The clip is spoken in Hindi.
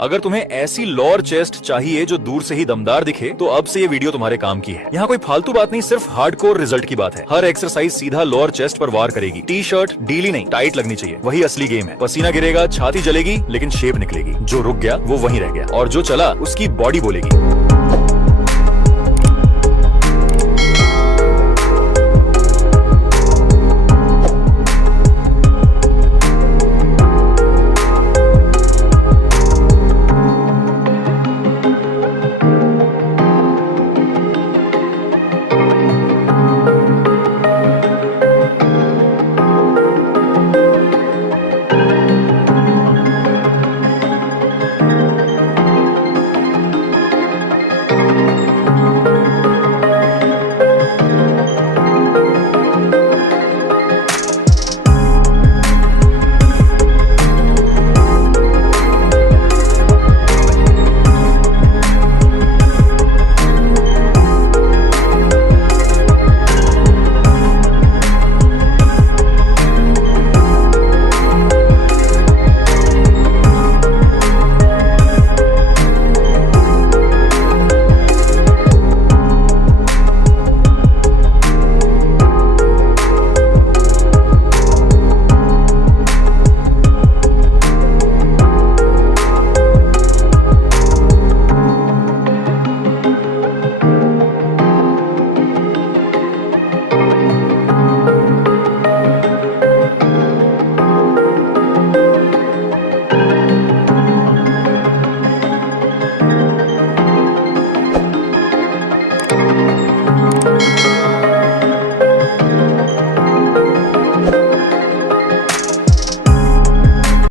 अगर तुम्हें ऐसी लोअर चेस्ट चाहिए जो दूर से ही दमदार दिखे, तो अब से ये वीडियो तुम्हारे काम की है। यहाँ कोई फालतू बात नहीं, सिर्फ हार्डकोर रिजल्ट की बात है। हर एक्सरसाइज सीधा लोअर चेस्ट पर वार करेगी। टी शर्ट ढीली नहीं, टाइट लगनी चाहिए, वही असली गेम है। पसीना गिरेगा, छाती जलेगी, लेकिन शेप निकलेगी। जो रुक गया वो वहीं रह गया, और जो चला उसकी बॉडी बोलेगी।